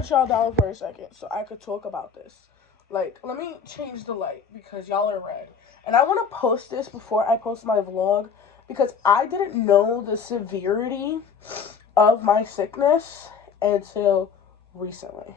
put y'all down for a second so I could talk about this. Like, let me change the light because y'all are red. And I want to post this before I post my vlog because I didn't know the severity of my sickness until recently.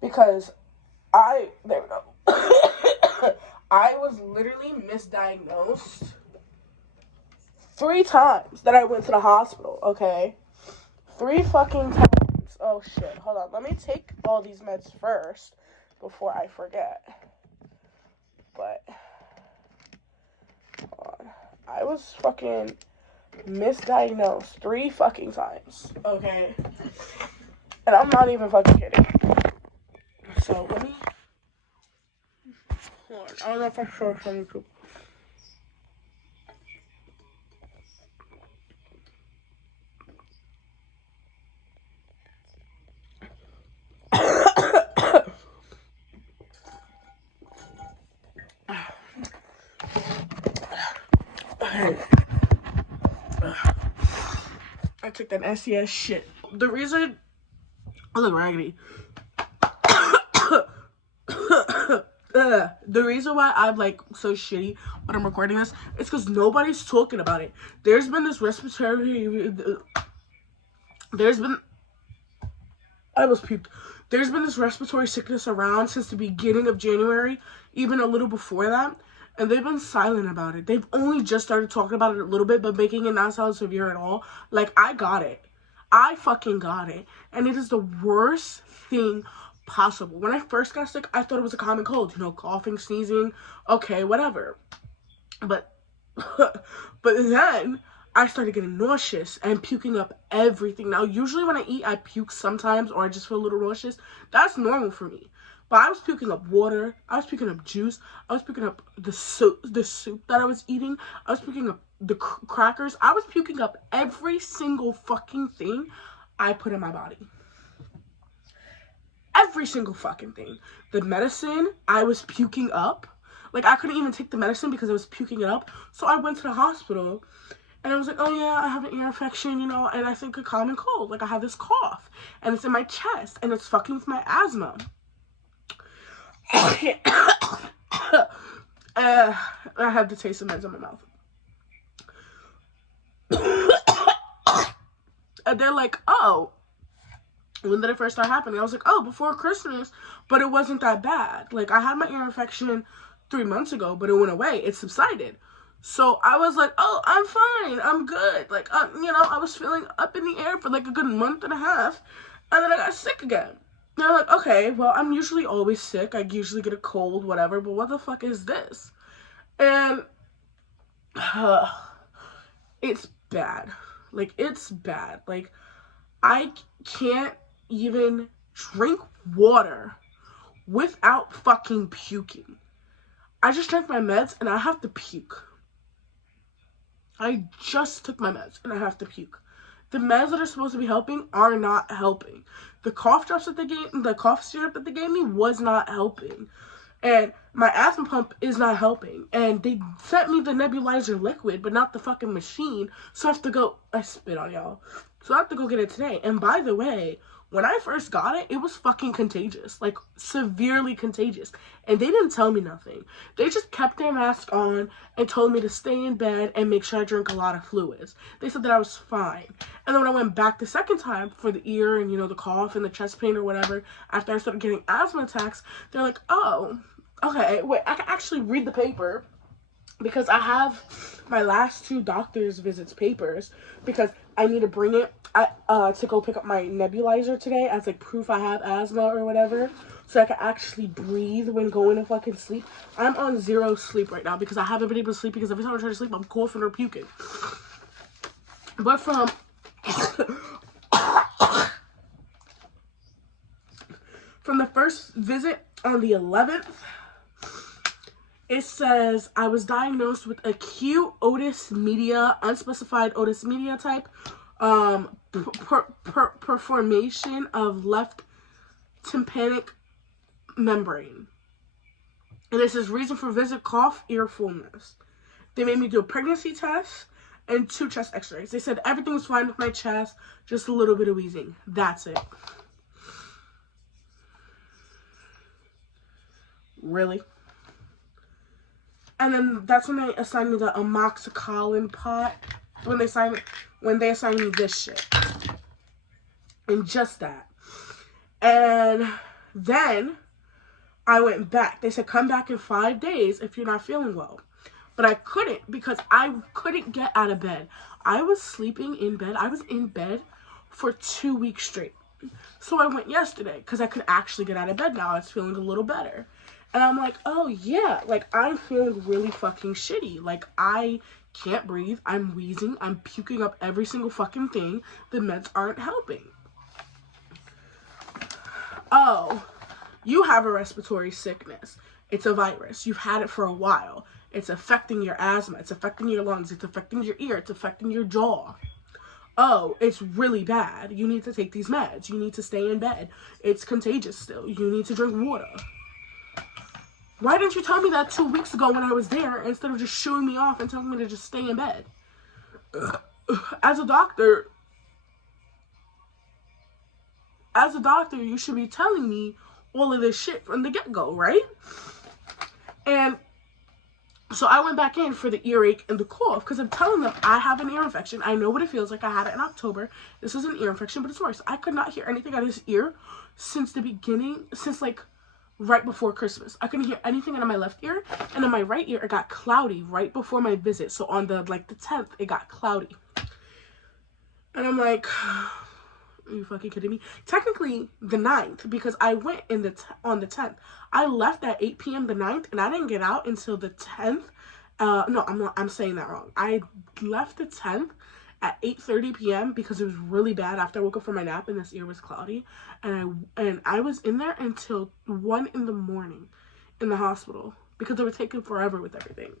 Because there we go. I was literally misdiagnosed 3 times that I went to the hospital, okay? 3 fucking times. Oh, shit. Hold on. Let me take all these meds first before I forget. But, hold on. I was fucking misdiagnosed 3 fucking times, okay? And I'm not even fucking kidding. So, let me... Hold on. I don't know if I show it on YouTube. I took that SES shit. The reason... I look raggedy. The reason why I'm like so shitty when I'm recording this is because nobody's talking about it. There's been this respiratory... I almost puked. There's been this respiratory sickness around since the beginning of January, even a little before that, and they've been silent about it. They've only just started talking about it a little bit, but making it not sound severe at all. Like, I got it. I fucking got it. And it is the worst thing possible. When I first got sick, I thought it was a common cold. You know, coughing, sneezing, okay, whatever. But, but then... I started getting nauseous and puking up everything. Now, usually when I eat, I puke sometimes or I just feel a little nauseous. That's normal for me. But I was puking up water. I was puking up juice. I was puking up the soup that I was eating. I was puking up the crackers. I was puking up every single fucking thing I put in my body. Every single fucking thing. The medicine, I was puking up. Like, I couldn't even take the medicine because I was puking it up. So I went to the hospital. And I was like, oh yeah, I have an ear infection, you know, and I think a common cold. Like, I have this cough, and it's in my chest, and it's fucking with my asthma. I have the taste of meds in my mouth. And they're like, oh, when did it first start happening? I was like, oh, before Christmas, but it wasn't that bad. Like, I had my ear infection 3 months ago, but it went away. It subsided. So I was like, oh, I'm fine. I'm good. Like, you know, I was feeling up in the air for like a good month and a half. And then I got sick again. And I'm like, okay, well, I'm usually always sick. I usually get a cold, whatever. But what the fuck is this? And it's bad. Like, it's bad. Like, I can't even drink water without fucking puking. I just drank my meds and I have to puke. I just took my meds and I have to puke. The meds that are supposed to be helping are not helping. The cough drops that they gave, the cough syrup that they gave me was not helping. And my asthma pump is not helping. And they sent me the nebulizer liquid, but not the fucking machine. So I have to go, I spit on y'all. So I have to go get it today. And by the way, when I first got it, it was fucking contagious. Like, severely contagious. And they didn't tell me nothing. They just kept their mask on and told me to stay in bed and make sure I drink a lot of fluids. They said that I was fine. And then when I went back the second time for the ear and, you know, the cough and the chest pain or whatever, after I started getting asthma attacks, they're like, oh, okay, wait, I can actually read the paper. Because I have my last 2 doctor's visits papers because I need to bring it to go pick up my nebulizer today as like proof I have asthma or whatever, so I can actually breathe when going to fucking sleep. I'm on 0 sleep right now because I haven't been able to sleep because every time I try to sleep I'm coughing or puking. But from the first visit on the 11th, it says I was diagnosed with acute otis media, unspecified otis media type, performation of left tympanic membrane. And it says reason for visit, cough, ear fullness. They made me do a pregnancy test and 2 chest x-rays. They said everything was fine with my chest, just a little bit of wheezing. That's it. really? And then that's when they assigned me the amoxicillin pot. When they assigned me this shit. And just that. And then I went back. They said, come back in 5 days if you're not feeling well. But I couldn't because I couldn't get out of bed. I was sleeping in bed. I was in bed for 2 weeks straight. So I went yesterday because I could actually get out of bed now. I was feeling a little better. And I'm like, oh yeah, like I'm feeling really fucking shitty. Like I can't breathe. I'm wheezing. I'm puking up every single fucking thing. The meds aren't helping. Oh, you have a respiratory sickness. It's a virus. You've had it for a while. It's affecting your asthma. It's affecting your lungs. It's affecting your ear. It's affecting your jaw. Oh, it's really bad. You need to take these meds. You need to stay in bed. It's contagious still. You need to drink water. Why didn't you tell me that 2 weeks ago when I was there instead of just shooing me off and telling me to just stay in bed? As a doctor, you should be telling me all of this shit from the get-go, right? And so I went back in for the earache and the cough because I'm telling them I have an ear infection. I know what it feels like. I had it in October. This is an ear infection, but it's worse. I could not hear anything out of this ear since the beginning, since like right before Christmas. I couldn't hear anything out of my left ear, and in my right ear, it got cloudy right before my visit. So on the 10th, it got cloudy. And I'm like, are you fucking kidding me? Technically, the 9th, because I went on the 10th. I left at 8 p.m. the 9th, and I didn't get out until the 10th. No, I'm saying that wrong. I left the 10th at 8:30 p.m. because it was really bad after I woke up from my nap and this ear was cloudy. And I was in there until 1 in the morning in the hospital because they were taking forever with everything.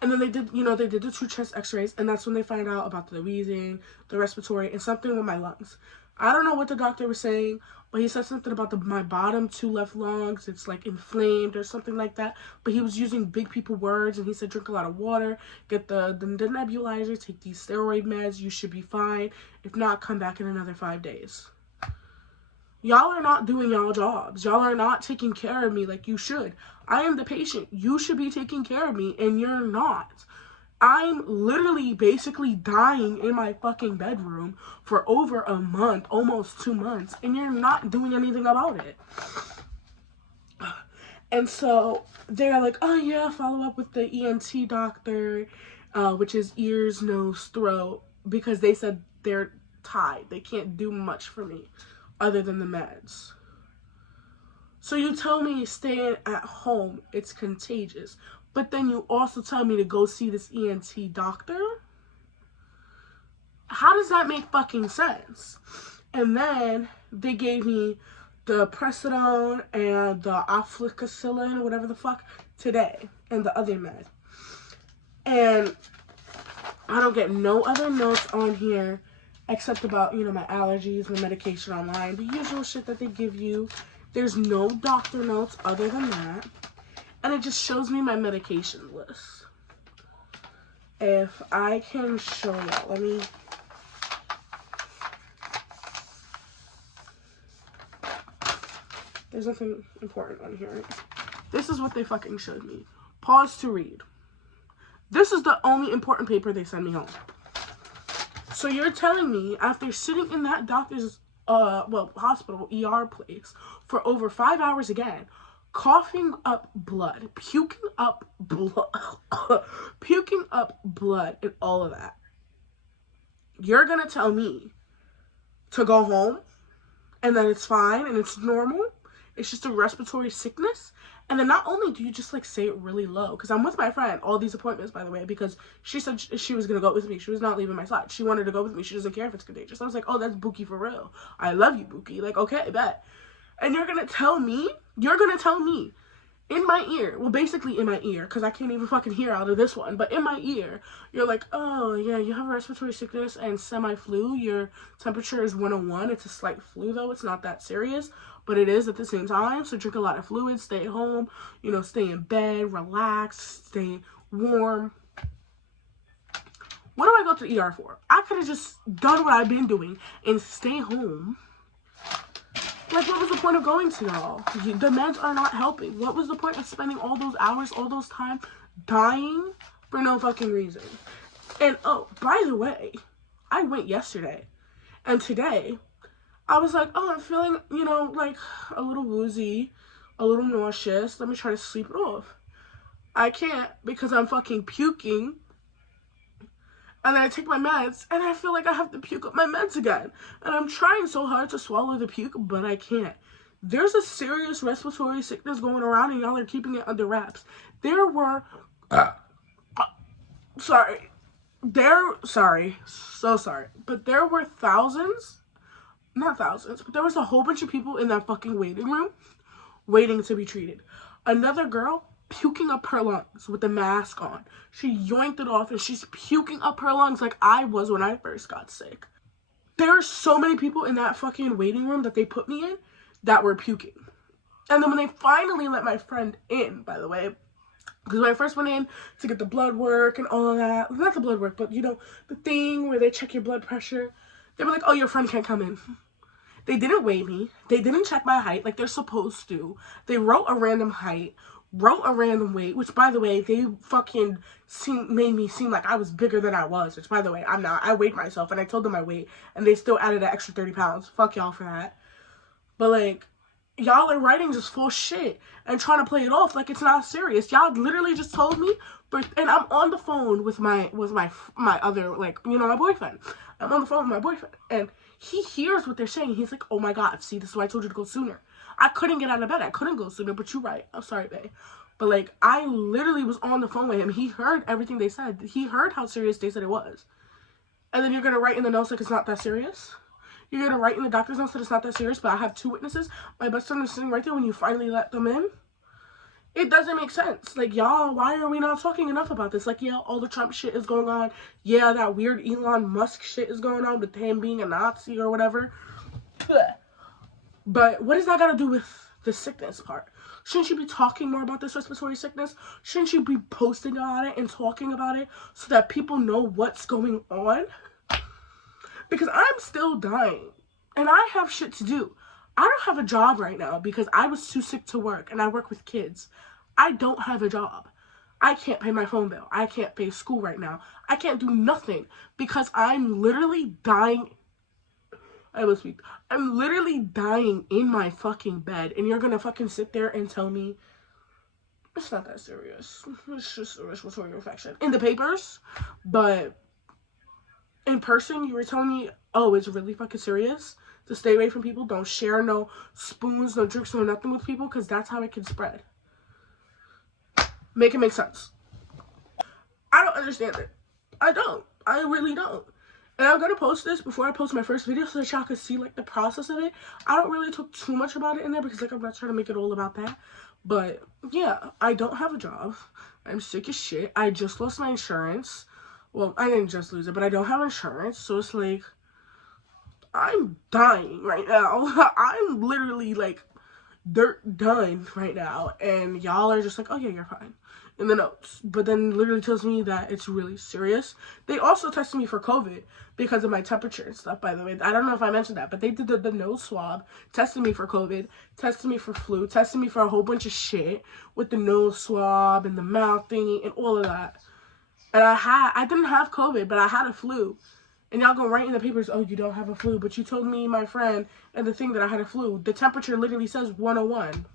And then they did the 2 chest x-rays, and that's when they find out about the wheezing, the respiratory, and something with my lungs. I don't know what the doctor was saying, but he said something about my bottom 2 left lungs. It's like inflamed or something like that. But he was using big people words, and he said drink a lot of water, get the nebulizer, take these steroid meds, you should be fine. If not, come back in another 5 days. Y'all are not doing y'all jobs. Y'all are not taking care of me like you should. I am the patient. You should be taking care of me, and you're not. I'm literally basically dying in my fucking bedroom for over a month, almost 2 months, and you're not doing anything about it. And so they're like, oh yeah, follow up with the ENT doctor, which is ears, nose, throat, because they said they're tied. They can't do much for me other than the meds. So you tell me staying at home, it's contagious. But then you also tell me to go see this ENT doctor? How does that make fucking sense? And then they gave me the Presidone and the Aflicacillin, whatever the fuck, today. And the other med. And I don't get no other notes on here except about, my allergies, my medication online. The usual shit that they give you. There's no doctor notes other than that. And it just shows me my medication list. If I can show y'all, there's nothing important on here. This is what they fucking showed me. Pause to read. This is the only important paper they send me home. So you're telling me after sitting in that doctor's, hospital, ER place for over 5 hours again, coughing up blood, puking up blood, and all of that, you're gonna tell me to go home and that it's fine and it's normal, it's just a respiratory sickness? And then not only do you just say it really low, because I'm with my friend all these appointments, by the way, because she said she was gonna go with me. She was not leaving my side. She wanted to go with me. She doesn't care if it's contagious. I was like, oh, that's Buki for real. I love you, Buki. Okay, bet. And you're gonna tell me in my ear, well, basically in my ear, because I can't even fucking hear out of this one, but in my ear, you're like, oh, yeah, you have a respiratory sickness and semi-flu. Your temperature is 101. It's a slight flu, though. It's not that serious, but it is at the same time. So drink a lot of fluids, stay home, stay in bed, relax, stay warm. What do I go to the ER for? I could have just done what I've been doing and stay home. like, what was the point of going to y'all? The meds are not helping. What was the point of spending all those hours, all those time, dying for no fucking reason? And, oh, by the way, I went yesterday. And today, I was like, oh, I'm feeling, you know, like, a little woozy, a little nauseous. Let me try to sleep it off. I can't because I'm fucking puking. And then I take my meds, and I feel like I have to puke up my meds again. And I'm trying so hard to swallow the puke, but I can't. There's a serious respiratory sickness going around, and y'all are keeping it under wraps. There were... sorry. So sorry. But there were thousands, not thousands, but there was a whole bunch of people in that fucking waiting room waiting to be treated. Another girl puking up her lungs with the mask on. She yoinked it off and she's puking up her lungs like I was when I first got sick. There are so many people in that fucking waiting room that they put me in that were puking. And then when they finally let my friend in, by the way, because when I first went in to get the blood work and all of that, not the blood work, but you know, the thing where they check your blood pressure, they were like, oh, your friend can't come in. They didn't weigh me. They didn't check my height like they're supposed to. They wrote a random height, wrote a random weight, which, by the way, they fucking made me seem like I was bigger than I was, which, by the way, I'm not. I weighed myself, and I told them my weight, and they still added an extra 30 pounds. Fuck y'all for that. But, like, y'all are writing just full shit and trying to play it off like it's not serious. Y'all literally just told me, and I'm on the phone with my other, like, you know, my boyfriend. I'm on the phone with my boyfriend, and he hears what they're saying. He's like, oh my God, see, this is why I told you to go sooner. I couldn't get out of bed. I couldn't go sooner, but you're right. I'm sorry, babe. But, like, I literally was on the phone with him. He heard everything they said. He heard how serious they said it was. And then you're going to write in the notes like it's not that serious? You're going to write in the doctor's notes that it's not that serious, but I have 2 witnesses. My best friend is sitting right there when you finally let them in. It doesn't make sense. Like, y'all, why are we not talking enough about this? Like, yeah, all the Trump shit is going on. Yeah, that weird Elon Musk shit is going on with him being a Nazi or whatever. But what does that got to do with the sickness part? Shouldn't you be talking more about this respiratory sickness? Shouldn't you be posting about it and talking about it so that people know what's going on? Because I'm still dying and I have shit to do. I don't have a job right now because I was too sick to work, and I work with kids. I don't have a job. I can't pay my phone bill. I can't pay school right now. I can't do nothing because I'm literally dying. I'm literally dying in my fucking bed, and you're gonna fucking sit there and tell me it's not that serious. It's just a respiratory infection in the papers, but in person you were telling me, oh, it's really fucking serious to stay away from people. Don't share no spoons, no drinks, no nothing with people, because that's how it can spread. Make it make sense. I don't understand it. I don't. I really don't. And I'm going to post this before I post my first video so that y'all can see, like, the process of it. I don't really talk too much about it in there because, like, I'm not trying to make it all about that. But, yeah, I don't have a job. I'm sick as shit. I just lost my insurance. Well, I didn't just lose it, but I don't have insurance. So it's like, I'm dying right now. I'm literally, like, dirt done right now. And y'all are just like, oh, yeah, you're fine in the notes. But then literally tells me that it's really serious. They also tested me for COVID because of my temperature and stuff, by the way. I don't know if I mentioned that, but they did the nose swab, tested me for COVID, tested me for flu, tested me for a whole bunch of shit with the nose swab and the mouth thingy and all of that. And I didn't have COVID, but I had a flu. And y'all go right in the papers, oh, you don't have a flu, but you told me, my friend, and the thing that I had a flu. The temperature literally says 101.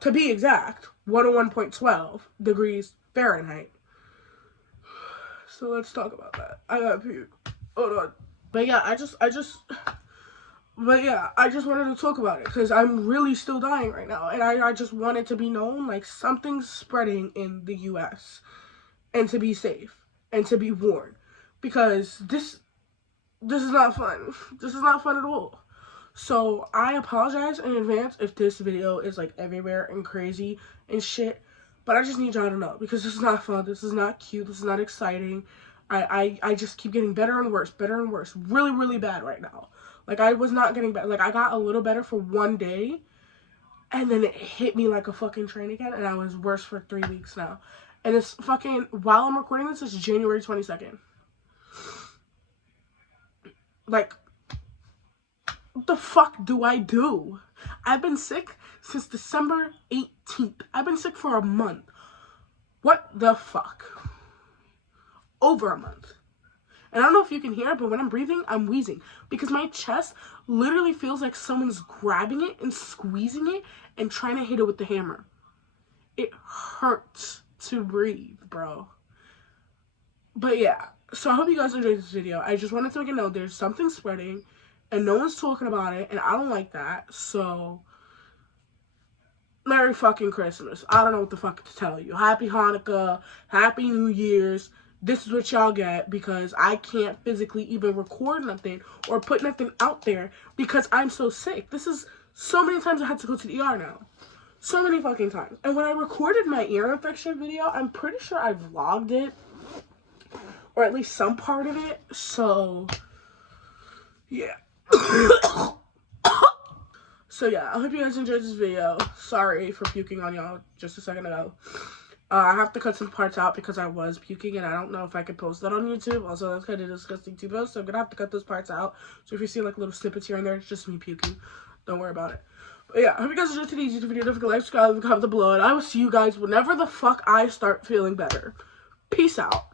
To be exact, 101.12 degrees Fahrenheit. So let's talk about that. I gotta puke. Hold on. But yeah, I just wanted to talk about it because I'm really still dying right now. And I just want it to be known, like, something's spreading in the U.S. and to be safe and to be warned, because this is not fun. This is not fun at all. So I apologize in advance if this video is, like, everywhere and crazy and shit. But I just need y'all to know, because this is not fun. This is not cute. This is not exciting. I just keep getting better and worse, really, really bad right now. Like, I was not getting better. Like, I got a little better for one day, and then it hit me like a fucking train again, and I was worse for 3 weeks now. And it's fucking, while I'm recording this, it's January 22nd. Like, What the fuck do I do? I've been sick since December 18th. I've been sick for a month. What the fuck? Over a month. And I don't know if you can hear it, but when I'm breathing, I'm wheezing. Because my chest literally feels like someone's grabbing it and squeezing it and trying to hit it with the hammer. It hurts to breathe, bro. But yeah, so I hope you guys enjoyed this video. I just wanted to make a note. There's something spreading, and no one's talking about it, and I don't like that. So, Merry fucking Christmas. I don't know what the fuck to tell you. Happy Hanukkah. Happy New Year's. This is what y'all get because I can't physically even record nothing or put nothing out there because I'm so sick. This is so many times I had to go to the ER now. So many fucking times. And when I recorded my ear infection video, I'm pretty sure I vlogged it. Or at least some part of it. So, yeah. So, yeah. I hope you guys enjoyed this video. Sorry for puking on y'all just a second ago. I have to cut some parts out because I was puking. And I don't know if I can post that on YouTube. Also, that's kind of disgusting to post. So, I'm going to have to cut those parts out. So, if you see like little snippets here and there, it's just me puking. Don't worry about it. But yeah, I hope you guys enjoyed today's YouTube video. Don't forget to like, subscribe, and comment below. And I will see you guys whenever the fuck I start feeling better. Peace out.